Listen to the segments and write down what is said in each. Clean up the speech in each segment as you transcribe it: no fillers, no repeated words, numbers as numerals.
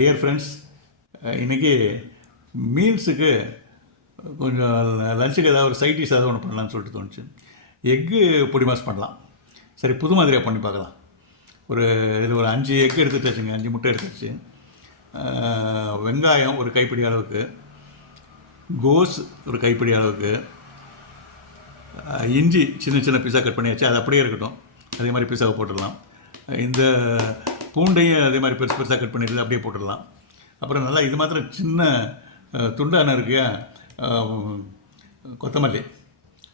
Dear friends, இன்றைக்கி மீல்ஸுக்கு கொஞ்சம் லஞ்சுக்கு ஏதாவது ஒரு சைட் டிஷ் ஏதாவது ஒன்று பண்ணலான்னு சொல்லிட்டு தோணுச்சு. எக்கு பொடி மாஸ் பண்ணலாம். சரி, புது மாதிரியாக பண்ணி பார்க்கலாம். இதில் ஒரு 5 எக்கு எடுத்துகிட்டு வச்சுங்க, 5 முட்டை எடுத்து வச்சு, வெங்காயம் ஒரு கைப்பிடி அளவுக்கு, கோஸ் ஒரு கைப்பிடி அளவுக்கு, இஞ்சி சின்ன சின்ன பீஸாக கட் பண்ணி வச்சு அது அப்படியே இருக்கட்டும், அதே மாதிரி பீஸாவை போட்டுடலாம். இந்த பூண்டையும் அதே மாதிரி பெருசு பெருசாக கட் பண்ணிட்டு அப்படியே போட்டுடலாம். அப்புறம் நல்லா இது மாத்திரம் சின்ன துண்டான இருக்கையா கொத்தமல்லி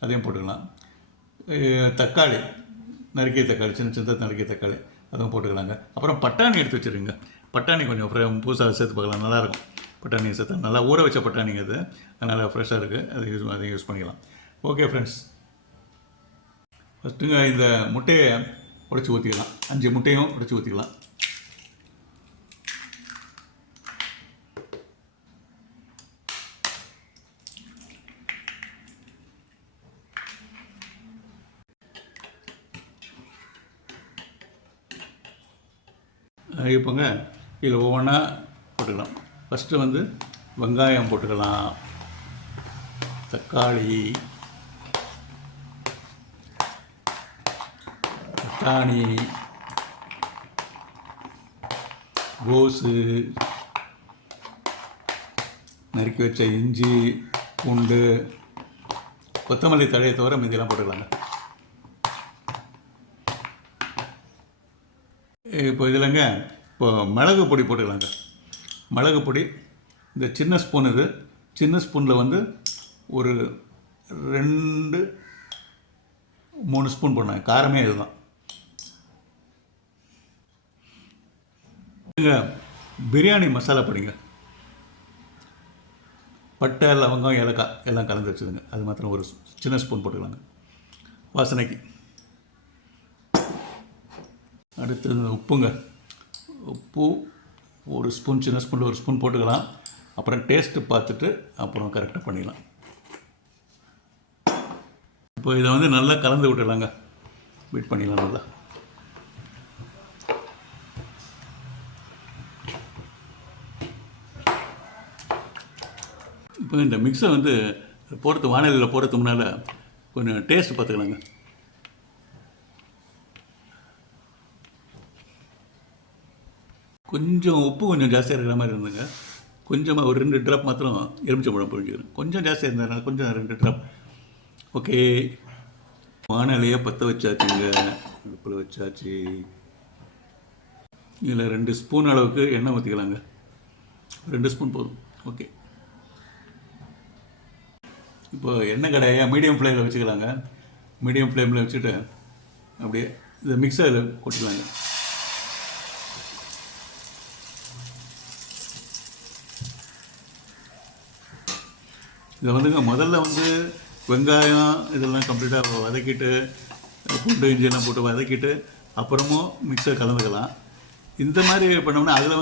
அதையும் போட்டுக்கலாம். தக்காளி, நறுக்கிய தக்காளி, சின்ன சின்ன நறுக்கிய தக்காளி அதுவும் போட்டுக்கலாங்க. அப்புறம் பட்டாணி எடுத்து வச்சுருங்க. பட்டாணி கொஞ்சம் புதுசாக சேர்த்து பார்க்கலாம், நல்லாயிருக்கும். பட்டாணியை சேர்த்து நல்லா ஊற வச்ச பட்டாணிங்க அது, அதனால் ஃப்ரெஷ்ஷாக இருக்குது, அதையும் யூஸ் பண்ணிக்கலாம். ஓகே ஃப்ரெண்ட்ஸ், ஃபஸ்ட்டுங்க இந்த முட்டையை உடைச்சி ஊற்றிக்கலாம். 5 முட்டையும் உடைச்சி ஊற்றிக்கலாம். இப்போங்க இதில் ஒவ்வொன்றா போட்டுக்கலாம். ஃபஸ்ட்டு வெங்காயம் போட்டுக்கலாம், தக்காளி, பட்டாணி, கோஸு, நறுக்கி வச்ச இஞ்சி, பூண்டு, கொத்தமல்லி தழையை தவிர மீதியெல்லாம் போட்டுக்கலாங்க. இப்போ இதில்ங்க மிளகு பொடி போட்டுக்கலாங்க. மிளகு பொடி இந்த சின்ன ஸ்பூன், இது சின்ன ஸ்பூனில் ஒரு 2-3 ஸ்பூன் போடணும். காரமே இதுதான். பிரியாணி மசாலா பொடிங்க, பட்டை, லவங்கம், ஏலக்காய் எல்லாம் கலந்து வச்சுதுங்க. அது மாத்திரம் ஒரு சின்ன ஸ்பூன் போட்டுக்கலாங்க வாசனைக்கு. அடுத்தது உப்புங்க. உப்பு ஒரு ஸ்பூன், சின்ன ஸ்பூனில் ஒரு ஸ்பூன் போட்டுக்கலாம். அப்புறம் டேஸ்ட்டு பார்த்துட்டு அப்புறம் கரெக்டாக பண்ணிடலாம். இப்போ இதை நல்லா கலந்து விட்டுடலாங்க, பீட் பண்ணிடலாம் நல்லா. இப்போ இந்த மிக்ஸை வானலியில் போடுறதுக்கு முன்னால் கொஞ்சம் டேஸ்ட் பார்த்துக்கலாங்க. கொஞ்சம் உப்பு கொஞ்சம் ஜாஸ்தியாக இருக்கிற மாதிரி இருந்துங்க. கொஞ்சமாக ஒரு 2 ட்ராப் மாத்திரம் எலுமிச்சம்பழம் புழிஞ்சுக்கிறேன். கொஞ்சம் ஜாஸ்தியாக இருந்ததுனால கொஞ்சம் 2 ட்ராப். ஓகே, வானலையே பற்ற வச்சாச்சுங்க, அடுப்பில் வச்சாச்சு. இதில் 2 ஸ்பூன் அளவுக்கு எண்ணெய் ஊற்றிக்கலாங்க. 2 ஸ்பூன் போதும். ஓகே, இப்போ எண்ணெய் கடாயை மீடியம் ஃப்ளேமில் வச்சுக்கலாங்க. மீடியம் ஃப்ளேமில் வச்சுட்டு அப்படியே இந்த மிக்சரில் கொட்டிக்கலாங்க. இதை முதல்ல வெங்காயம் இதெல்லாம் கம்ப்ளீட்டாக வதக்கிட்டு, பூண்டு இஞ்சியெல்லாம் போட்டு வதக்கிட்டு அப்புறமும் மிக்சர் கலந்துக்கலாம். இந்த மாதிரி பண்ணோம்னா அதில்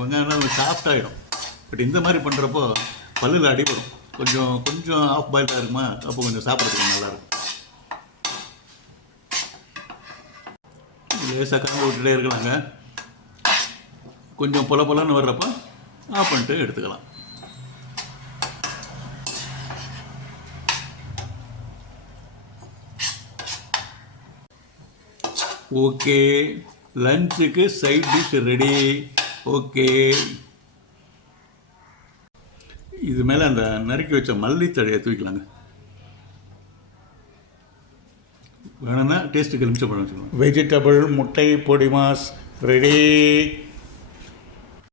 வெங்காயம் சாஃப்டாகிடும். பட் இந்த மாதிரி பண்ணுறப்போ பல்லில் அடிபடும். கொஞ்சம் ஆஃப் பாயில்டாக இருக்குமா, அப்போ கொஞ்சம் சாப்பிட்றதுக்கு நல்லாயிருக்கும். லேசாக கலந்து விட்டுட்டே இருக்கலாங்க. கொஞ்சம் பொலன்னு வர்றப்போ ஆஃப் பண்ணிட்டு எடுத்துக்கலாம். ஓகே, லஞ்சுக்கு சைட் டிஷ் ரெடி. ஓகே, இது மேலே அந்த நறுக்கி வச்ச மல்லித்தழையை தூக்கிக்கலாங்க. வேணும்னா டேஸ்ட்டுக்கு எலுமிச்சம்பழம் வச்சுக்கலாம். வெஜிடபிள் முட்டை பொடி மாஸ் ரெடி.